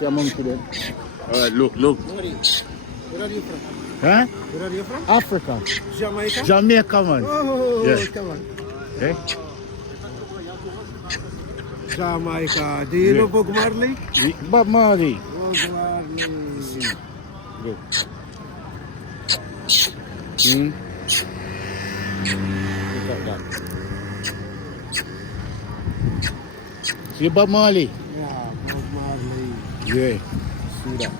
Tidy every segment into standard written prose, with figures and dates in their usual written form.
see a monkey there. All right, look. Where are you from? Huh? Where are you from? Africa. Jamaica? Jamaica, man. Oh, Yeah. come on. Eh? Jamaica. Do you know Bob Marley? Bob Marley. Bob Marley. Look. Hmm? Look at that. See Bob Marley? Yeah, Bob Marley. Yeah. See that.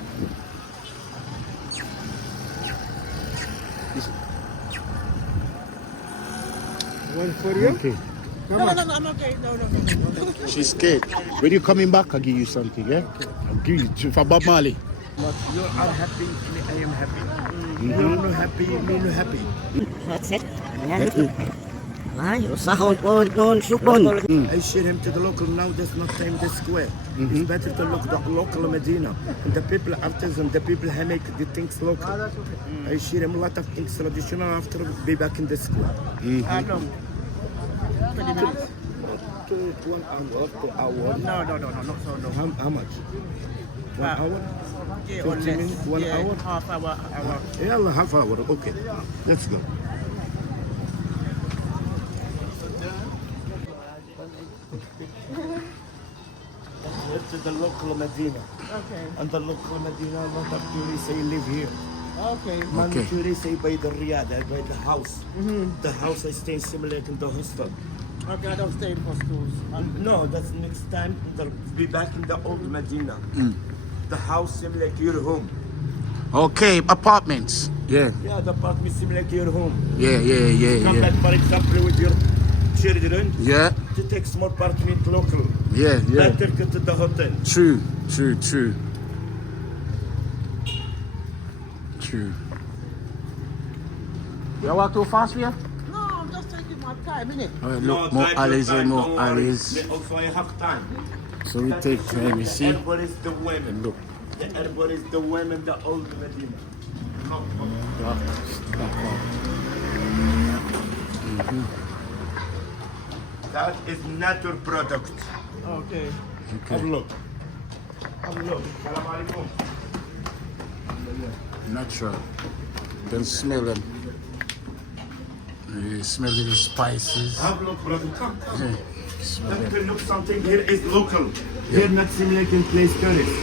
One for you? Okay. No, I'm okay. No. She's scared. When you coming back, I'll give you something, yeah? Okay. I'll give you for Bob Marley. You are happy, I am happy. You're not happy, me not happy. That's it. Ay, usahon on supon. I share him to the local now, there's not time the square. It's better to look the local Medina. And the people artisan, the people who make the things local. I share him a lot of things traditional after be back in the square. How long? 20 minutes? To 1 hour, 2 hours. No, not so long. How much? 1 hour? Yeah, 15 minutes, 1 hour? Half hour. Yeah, half hour, okay. Let's go. To the local Medina. Okay. And the local Medina, a lot of tourists they live here. Okay. Many tourists they by the Riyadh, by the house. The house I stay similar in the hostel. Okay, I don't stay in hostels. No, that's next time they'll be back in the old Medina. The house similar to your home. Okay, apartments. Yeah. Yeah, the apartment similar to your home. Yeah. Come back, for example, with your children. Yeah. To take small apartment local. Yeah. Better go to the hotel. True. You walk too fast for you? No, I'm just taking my time, innit? All right, look, more alleys and more alleys. Also, I have time. So we take time, you see? Everybody is the women. Look. Everybody is the women, the old Medina. That is natural product. Okay. Have a look. Salam alaikum. Natural. You can smell them. You smell the spices. Have a look, brother. Come. Yeah. Smell Let them. me look something. Here is local. Here not simulating place tourist.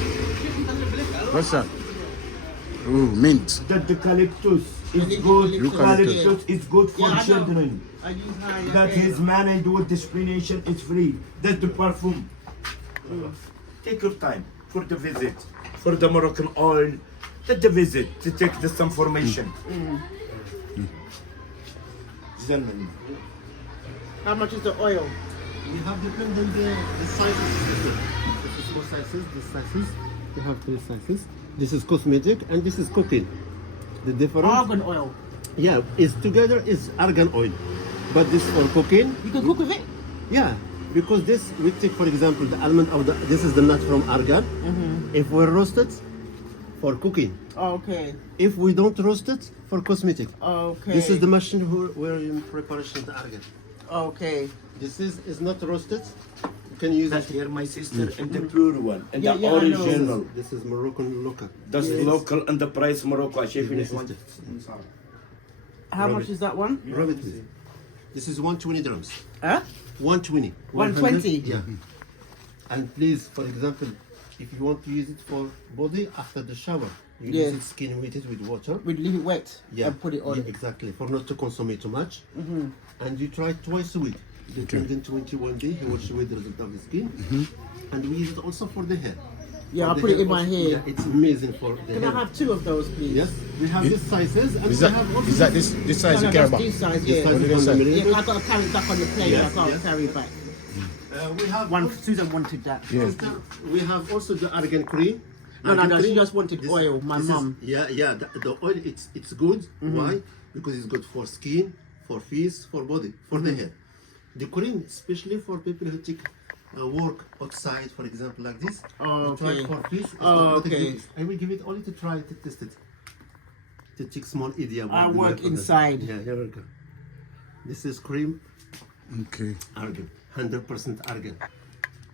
What's that? Ooh, mint. That the eucalyptus is good. Eucalyptus is good for Yeah, I know. children. I use my... That is managed with destination is free. That's the perfume. Take your time for the visit, for the Moroccan oil. Take the visit to take this information. Gentlemen. How much is the oil? We have dependent the sizes. This is 4 sizes, this sizes. We have 3 sizes. This is cosmetic and this is cooking. The difference, Argan oil. yeah, is together is argan oil, but this for cooking. You can cook with it? Yeah, because this we take for example the almond of the. This is the nut from argan. If we roast it, for cooking. Okay. If we don't roast it, for cosmetic. Okay. This is the machine where in preparation the argan. Okay. This is not roasted. You can use That it. here, my sister, and the pure one, and Yeah, the yeah, I know. original. This is Moroccan local. That's local and the price Morocco. I shave Yes, it one. How much is that one? Rabbit please. This is 120 dirhams. Huh? 120. 120? Yeah. And please, for example, if you want to use it for body after the shower, you Yeah. use it skin with it with water. We'd leave it wet and put it on. Yeah, exactly. For not to consume it too much. And you try twice a week. Depending 21 day, he wash away the result of the skin. And we use it also for the hair. Yeah, For I'll the put it hair in my also. hair. Yeah, it's amazing for the Can hair. I have 2 of those, please? Yes, we have these sizes and Is we that have also this size you No, care that's about? this size, this yeah. size What did on they the say? middle. Yeah, I've got to carry it back on the plane. Yes, I can't yes. carry it back. We have One, Susan wanted that. Yeah. Sister, we have also the argan cream. No, Argan she cream. just wanted oil, my this is- mum. Yeah, the oil it's good. Why? Because it's good for skin, for face, for body, for the hair. The cream, especially for people who take work outside, for example, like this. Oh, You try okay. it for face. It's Oh, not okay. good. I will give it only to try to test it. To take small idea. what I the work work of it. inside. Yeah, here we go. This is cream Okay. argan, 100% argan.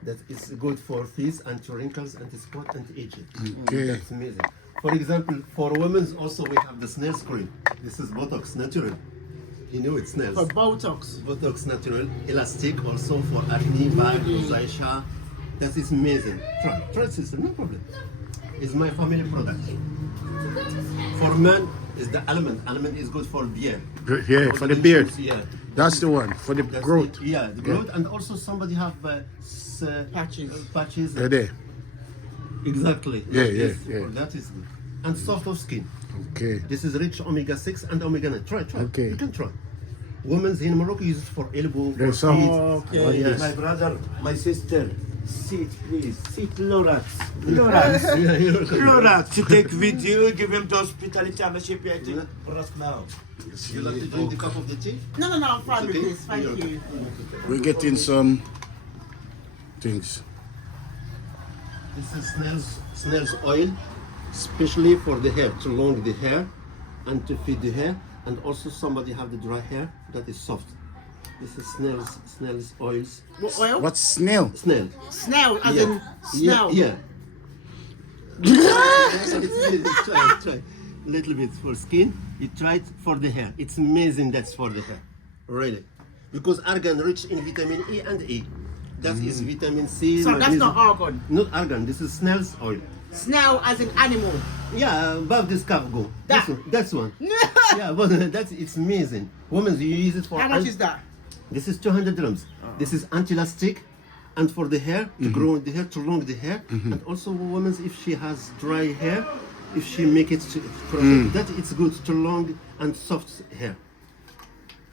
That is good for face, anti-wrinkles, anti-spot, anti-aging. Okay. That's amazing. For example, for women also we have the snail cream. This is Botox natural. You know it's snails. For Botox. Botox natural, elastic also for acne, bag, rosacea. That is amazing. Try sister, no problem. It's my family product. For men, is the almond. Almond is good for beard. Yeah, for the beard. Yeah. That's the one for the That's growth. it. Yeah, the growth, and also somebody have Patches. patches. Right there. Exactly. Yeah, like yeah, this. yeah. That is good. And soft of skin. Okay. This is rich omega 6 and omega 9. Try. Okay. You can try. Women's in Morocco use it for elbow, for There's feet. some- Okay. Oh, yes. My brother, my sister, sit please, sit Lorax. Lorax. Yeah, you're welcome. Lorax, you take video, give him to hospitality and ship I take Ross now. You like to drink the cup of the tea? No, I'm fine with okay? this. Thank You're you. We're getting some things. This is snail's oil, especially for the hair, to long the hair and to feed the hair. And also somebody have the dry hair that is soft. This is snail's oils. What oil? What's snail? Snail. Snail, as in snail. Yeah. Try. Little bit for skin. You try it for the hair. It's amazing. That's for the hair, really, because argan rich in vitamin E and E. That is vitamin C. So that's magnesium. not argon. Not argan. This is snail's oil. Snail, as in animal. Yeah, above this cargo. That. That's one. Yeah, but it's amazing. Women, you use it for. How much is that? This is 200 dirhams. This is anti-elastic, and for the hair to grow the hair, to long the hair, and also women if she has dry hair, if she make it that it's good to long and soft hair.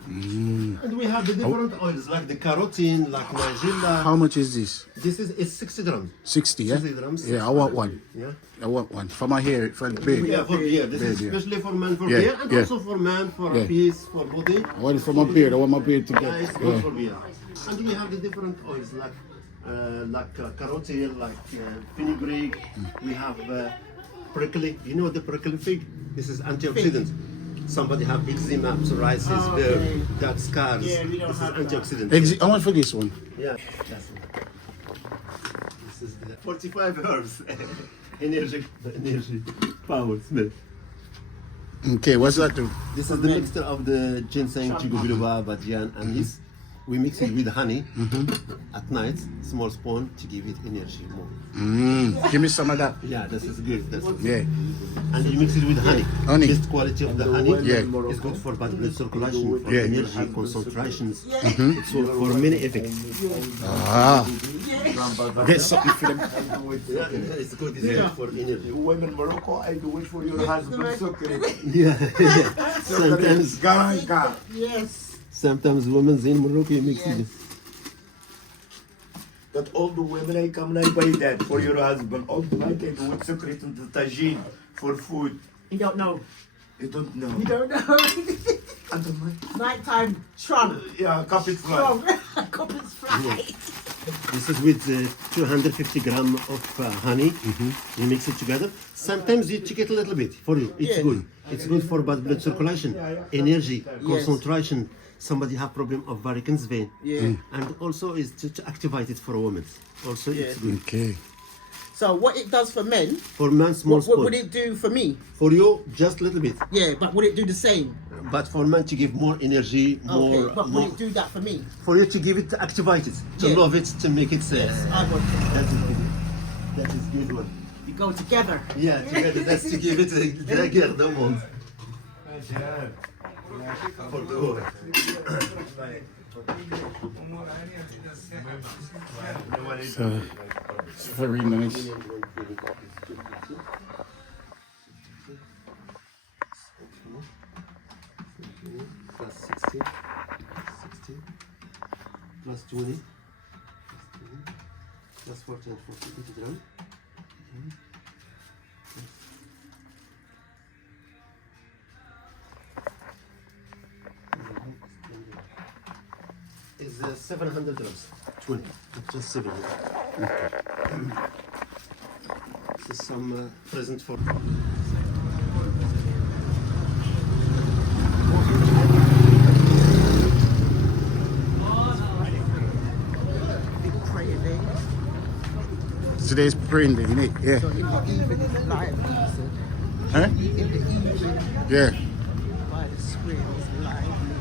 And we have the different oils like the carotene, like Nigella. How much is this? This is 60 dirhams. 60, yeah? 60 dirhams. Yeah, I want one. Yeah. I want one. For my hair, for the beard. Yeah, for beard. This is Beard, yeah. especially for man for Yeah, beard, and yeah. also for man for Yeah. face, for body. I want it for my beard. I want my beard to Yeah, get. it's good Yeah. for beard. And we have the different oils like carotene, like fenugreek. We have prickly. You know the prickly fig? This is antioxidant. Somebody have eczema, psoriasis, okay. dark scars. Yeah, we don't this is have that. antioxidant. I want for this one. Yeah, that's it. This is the 45 herbs. energy, power, smell. Okay, what's that do? This is the mixture of the ginseng, chico biloba, badian, and this. We mix it with honey at night, small spoon to give it energy more. Give me some of that. Yeah, this is good. That's good. Yeah. And you mix it with honey. Honey. Best quality of the honey. Yeah. It's good for blood circulation, for Yeah. energy, concentrations. It's good for many effects. Ah. Get something for them. Yeah, it's good. It's good for energy. Women Morocco, I do it for your husband, sucre. Yeah. Sometimes, Garanka. Yes. sometimes women in Morocco you mix it. That all the women I come and I buy that for your husband. All the night I do it sucre to the tagine for food. You don't know. You don't know. You don't know. And the man, Nighttime Trump. yeah, cup it fly. Trump. Cup is fried. This is with 250 gram of honey. You mix it together. Sometimes you check it a little bit for you. It's Yeah. good. It's good for blood circulation, energy, concentration. Somebody have problem of varicose vein. Yeah. And also is to activate it for a woman. Also it's good. Okay. So what it does for men, For man, small what spoon. would it do for me? For you, just a little bit. Yeah, but would it do the same? But for man to give more energy, more, Okay, but more would it do that for me? for you to give it, to activate it, to Yeah. love it, to make it. I want to. That is good. That is good one. You go together. Yeah, together. That's to give it la guerre du monde. For the war. So it's very nice. Plus 16, 16, plus 20, plus 40 and 40, 80 grams. Is 700 grams. 20, just 700. This is some present for. Big praying day. today's print, isn't it? Yeah. So in the evening it's lively, so Huh? in the evening Yeah. by the spring it's lively.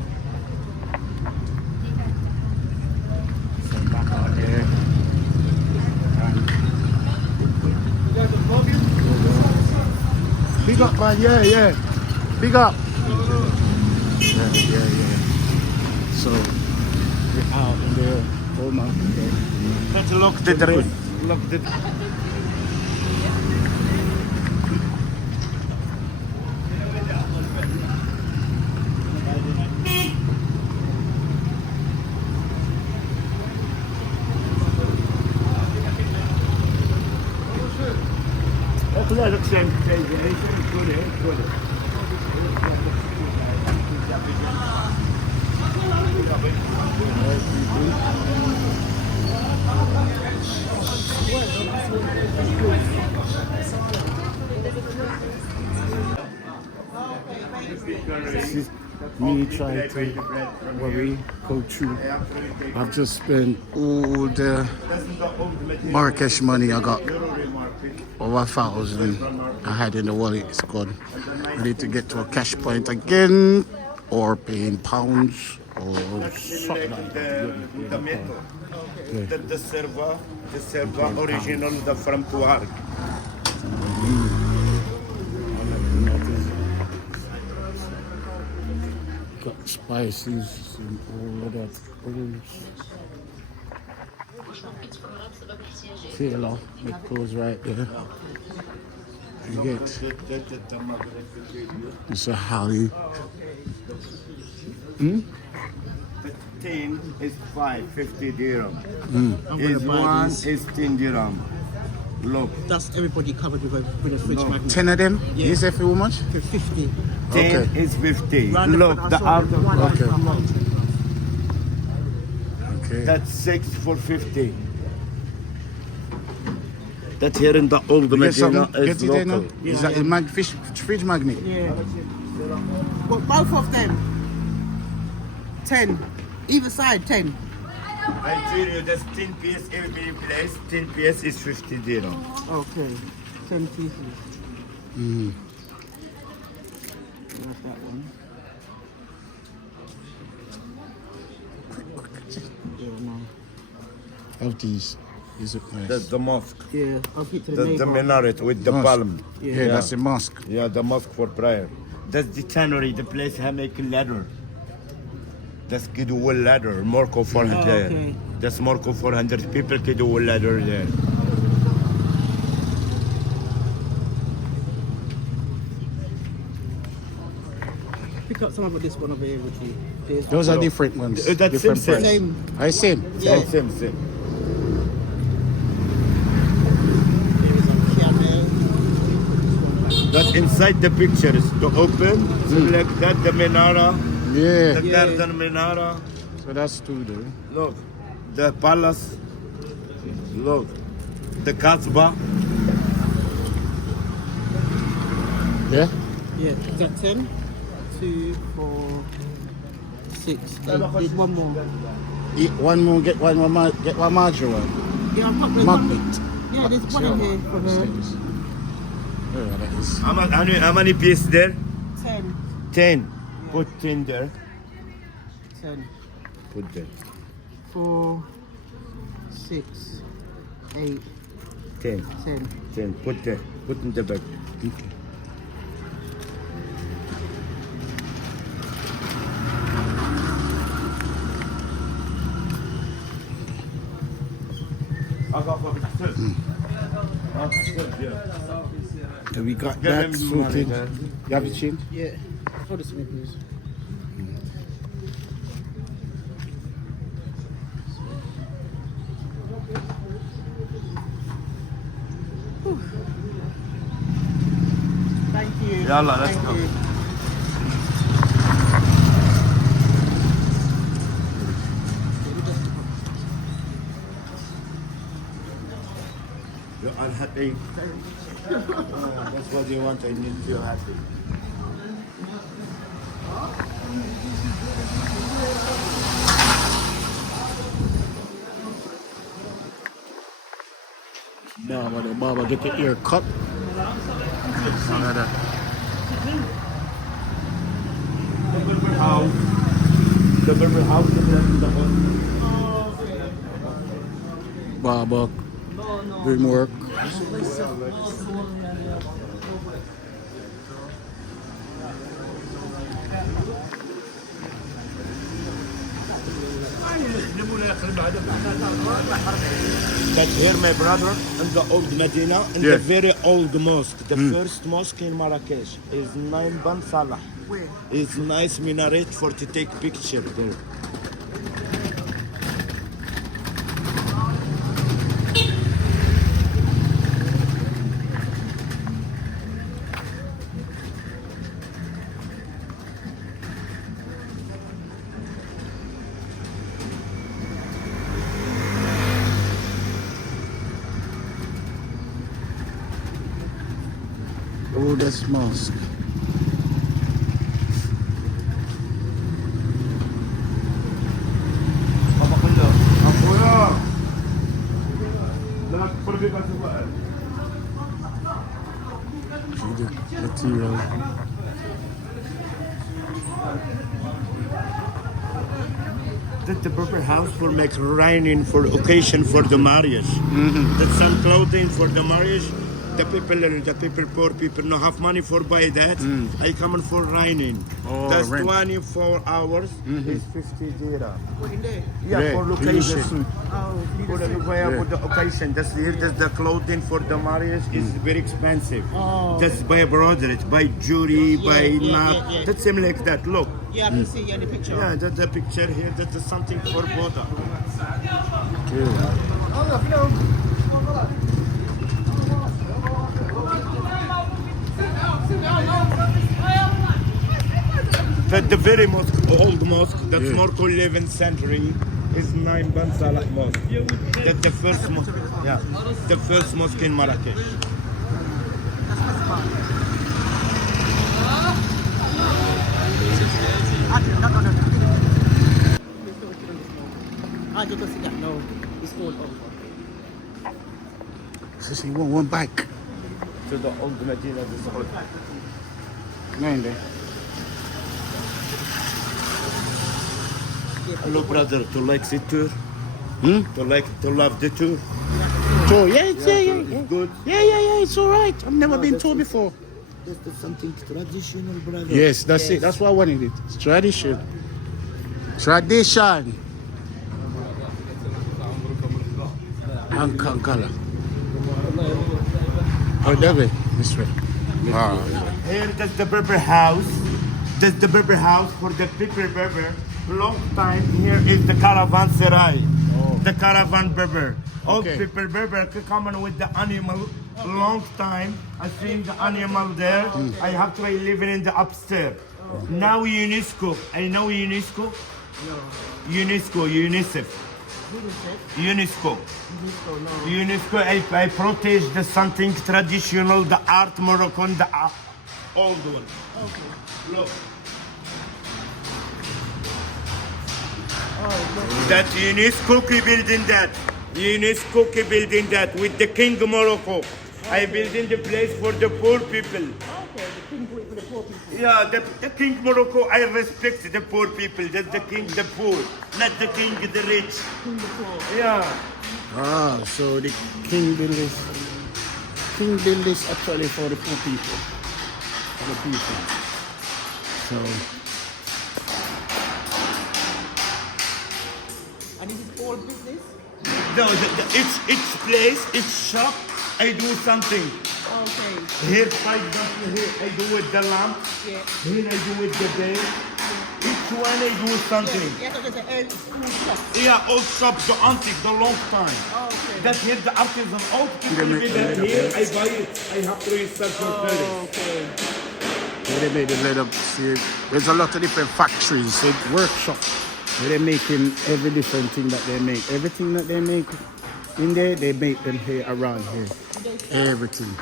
So back out there. Big up, man. Yeah, yeah. Big up. Yeah, yeah, yeah. So we're out in there. Oh man. Okay. Let's lock the drill. Lock the. This is me trying to worry, go through. I've just spent all the Marrakech money I got. Over 1,000 I had in the wallet. It's gone. I need to get to a cash point again, or pay in pounds, or something like that. The metal. The server original, the from Tuareg. Got spices and all of that. Taylor, it goes right there. You get it's a holly. The tin is 550 dirham. Is gonna buy one these. is 10 dirham. Look, That's everybody covered with a fridge No. magnet. 10 of them? Yeah. You say for how much? For 50. 10 Okay. is 50. Round Look, front, I the saw outer one one. Okay. from March. Okay. That's 6 for 50. That here in the old You get Medina something? is Get it there now? local. Is that a fridge magnet? Yeah. Well, both of them. 10. Either side, 10. I tell you, that's 10 PS every place. 10 PS is 50 dirham. Okay. 10 pieces. Mm. That's that one. Yeah, no. Of these. Is it nice? That's the mosque. Yeah, I'll get to the That's the neighbor. minaret with the Mosque. palm. Yeah, that's a mosque. Yeah, the mosque for prayer. That's the tannery, the place I make ladder. That's kidu wall ladder, Morocco 400. Oh, okay. That's Morocco 400 people kidu wall ladder there. Pick up some of this one over here with you. There's Those are different ones. That's different same, price. same. I same. Yeah. Same. There is a camel. That inside the pictures, to open, select that, the minara, Yeah. the garden minara. So that's two there. Look, the palace. Look, the Kasbah. Yeah? Yeah, is that 10? 2, 4, 6, 8. There's one more. Eat one more, get one more, get one margarine one. Yeah, I've got there's Magnet. one. Yeah, there's one in here for her. Yeah, that is. How many pieces there? 10. 10. Put 10 there. 10. Put there. 4, 6, 8, 10. 10. 10. Put there. Put in the bag. Okay. So we got Get that him sorted. money, You have it changed? Yeah. Throw this to me, please. Whew. Thank you. Yalla, let's Thank go. you. You're unhappy. That's what you want. I need to feel happy. barber. The barber get your ear cut. All of that. The barber house. Barber doing work. That's here, my brother, in the old Medina, in Yeah. the very old mosque. The first mosque in Marrakech is Naim Ban Salah. Where? It's nice minaret for to take picture there. Oldest mosque. See the material. That's the proper house for make raining for occasion for the marriage. That's some clothing for the marriage. The people, poor people, no have money for buy that. I come in for raining. Oh, That's rent. 24 hours. Is 50 dirham. What in there? Yeah, Yeah, for you location. Oh, For the, for the occasion. That's here. That's the clothing for the marriage is very expensive. Oh. Just buy brothers, buy jewelry, buy yeah, map. yeah. That's same like that. Look. Yeah, I can see you in the picture. Yeah, that's the picture here. That's something for both. That's the very mosque, old mosque. That's Yeah. more to 11th century. Is Naim Ban Salah Mosque. That's the first mosque. Yeah, the first mosque in Marrakech. No. I just don't see that. No, it's all over. So she want one bike. To the old Medina, this old. Nine there. Hello, brother. To like the tour. To love the tour. So yeah, yeah. Good. Yeah. It's all right. I've never been told before. That's something traditional, brother. Yes, that's it. That's why I wanted it. It's tradition. Tradition. Ankara. Oh, that way. This way. Ah. Here, that's the Berber house. That's the Berber house for the people Berber. Long time here is the caravanserai. The caravan Berber. All Okay. people Berber come in with the animal. Long time. I seen the animal there. I have to living in the upstairs. Now UNESCO. I know UNESCO. UNESCO, UNICEF. UNESCO. UNESCO, I protege the something traditional, the art Moroccan, the old one. Okay. Look. That UNESCO building that. UNESCO building that with the King Morocco. I building the place for the poor people. Okay, the king for the poor people. Yeah, the King Morocco, I respect the poor people. That's the king, the poor, not the king, the rich. King the poor. Yeah. Ah, so the king build this. King build this actually for the poor people. For the people. So And this is all business? No, each place, each shop, I do something. Okay. Here, for example, here I do with the lamp. Yeah. Here I do with the bed. Each one I do something. Yeah, so there's an early school shop. Yeah, old shop, the antique, the long time. Okay. That here the artisan, all people make with that the here, leather I buy it. I have to research for Okay. where they make the leather. See, there's a lot of different factories, so workshops. Where they're making every different thing that they make. Everything that they make in there, they make them here around here. Everything.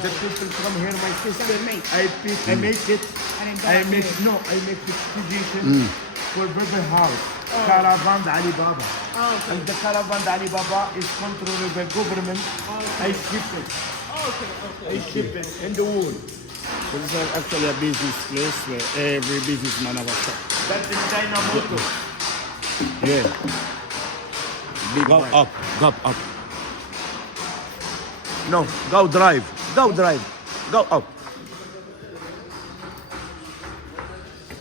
The people from here, my sister, They make. I make it. And then I back make here. no, I make exposition for Berber house. caravan Alibaba. Oh, okay. And the caravan Alibaba is controlled by government. I ship it. Okay. I ship it in the wool. This is actually a business place where every businessman have a shop. That's in China motor. Yeah. Big Go bike. up, go up. No, go drive, go up.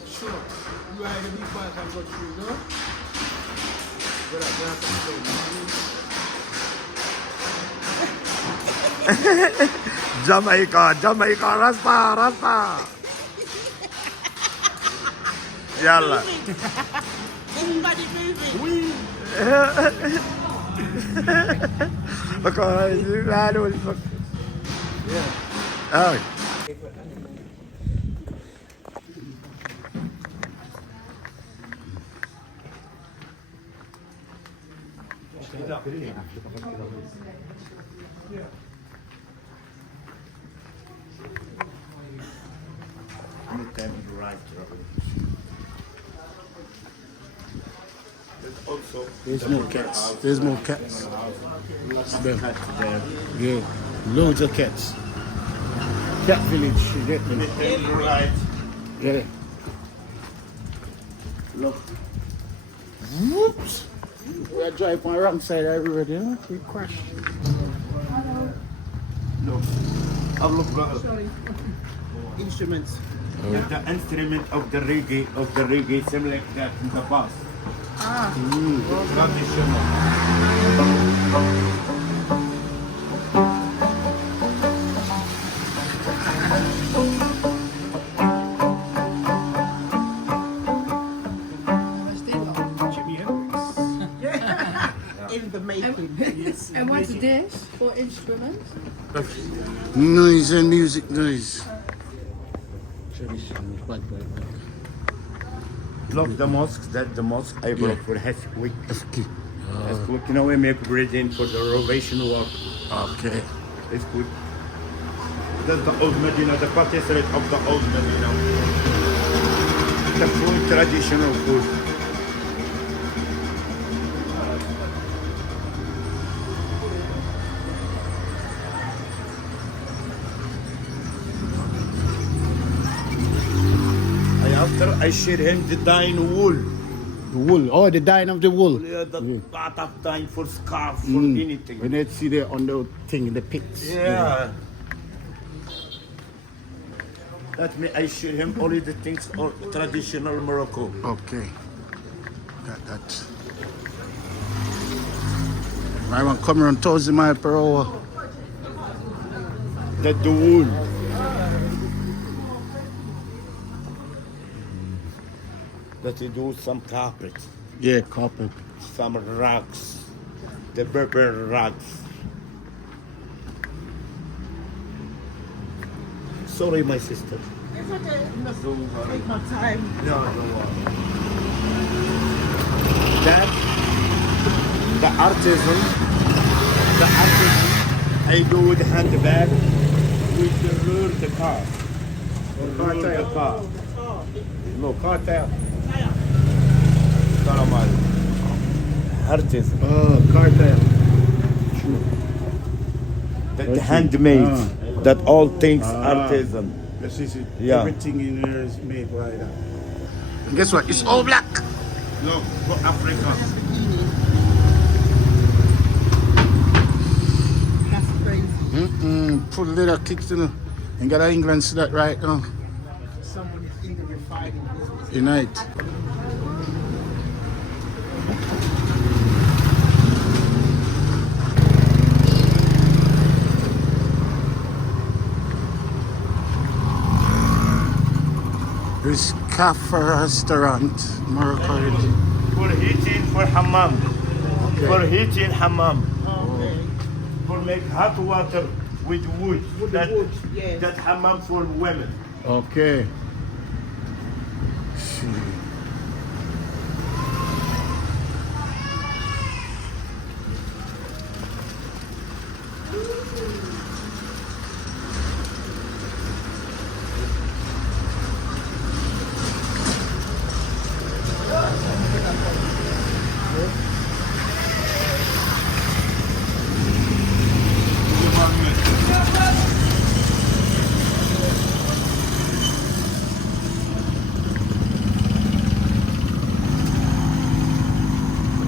Sure. You ride a big bike and go through, no? Jamaica, Rasta. Yalla. Everybody moving. Because you had all Oh. There's more cats. There's more cats. There. Cat there. Yeah. Loads of cats. Cat village, you get me? Right. Yeah. Look. Whoops. We are driving on the wrong side of the road, you know? We crashed. Look. Have a look, brother. Sorry. Instruments. The instrument of the reggae, similar like that in the past. Traditional. In the making. And what's this for instruments? Noise and music noise. Traditional. Bad. Look, the mosque, that's the mosque I brought for Heswick. Okay. Heswick, you know, we make bridging for the renovation work. Okay. It's good. That's the old Medina, the patisserie of the old Medina. The food, traditional food. After I share him the dyeing wool. The wool. Oh, the dyeing of the wool. Yeah, the lot of dyeing for scarf, for anything. When they see the on the thing in the pits. Yeah. Let me I share him only the things of traditional Morocco. Okay. Got that. I want to come around 1,000 miles per hour. That the wool. That they do some carpet, Yeah, carpet. some rugs, the Berber rugs. Sorry, my sister. It's okay. Must take my time. No, no. That the artisan, I do with handbag with the roll the car. Roll the car. No, car tire. Caramel. Artisan. Oh, cartel. That handmade. That all things artisan. This is it. Yeah. Everything in here is made by that. And guess what? It's all black. No, for Africa. That's crazy. Put a little kick to the. And got England see that right now. Someone is in the refining business. Unite. This cafe restaurant, Marrakech. For heating, for hammam. Okay. For heating hammam. Okay. For make hot water with wood. With the wood, yes. That hammam for women. Okay.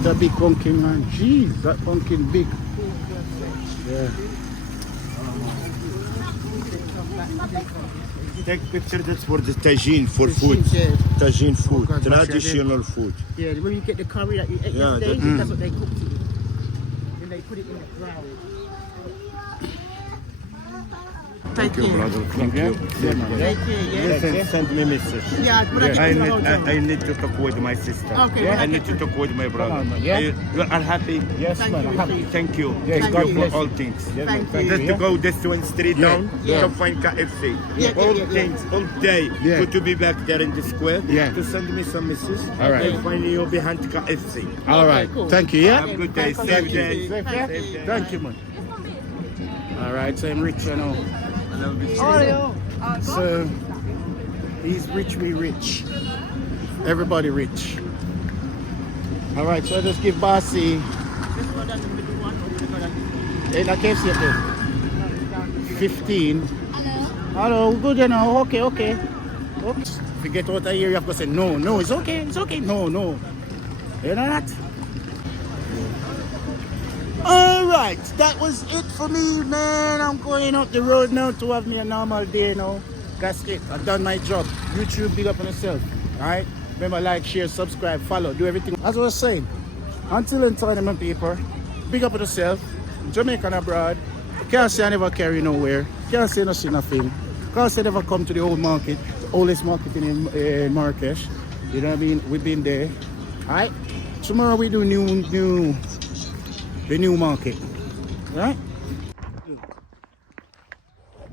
That's a big pumpkin, man. Jeez, that pumpkin big. Yeah. Take picture, that's for the tagine, for food. Yeah. Tagine food, Okay, traditional food. Yeah, when you get the curry that you ate Yeah, yesterday, that's what they cooked it. Then they put it in the ground. Thank you. Brother, thank Yeah. you. Take care, yeah. Listen, send me message. Yeah, but I get I to the need, hotel. I need to talk with my sister. Okay, I need to talk with my brother. on, man, yeah? You are happy? Yes, Thank man. you, I'm happy. Richie. Thank you. Yeah, Thank God you. for all things. Yeah, Thank man. you. Just to go this one straight down Yeah. to find KFC. Yeah, all yeah. things, all day. Yeah. Good to be back there in the square. Yeah. To send me some messages. All right. And find you behind KFC. All right. cool. Thank you, yeah? Have a good day. Thank Safe you. day. Safe, yeah? Thank you. Thank you, man. All right, so I'm rich, you know. So he's rich, we rich. Everybody rich. All right, so I just give Bossy. Hey, that KFC up there. 15. Hello, good, you know. Okay, okay. Oops. If you get out of here, you have to say, no, no, it's okay, it's okay. No, no. You know that? Alright, that was it for me, man. I'm going up the road now to have me a normal day now. That's it. I've done my job. YouTube, big up on yourself. Alright? Remember, like, share, subscribe, follow, do everything. As I was saying, until then, tournament people, big up on yourself. Jamaican abroad. Can't say I never carry nowhere. Can't say nothing. Can't say I never come to the old market, the oldest market in Marrakech. You know what I mean? We've been there. Alright? Tomorrow we do the new market, right?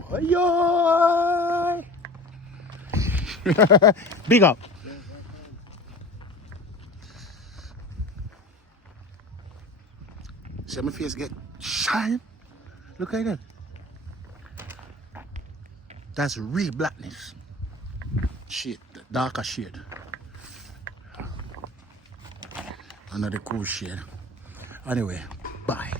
Ayoy! Big up. See my face get shine? Look at that. That's real blackness. Shade, darker shade. Another cool shade. Anyway, bye.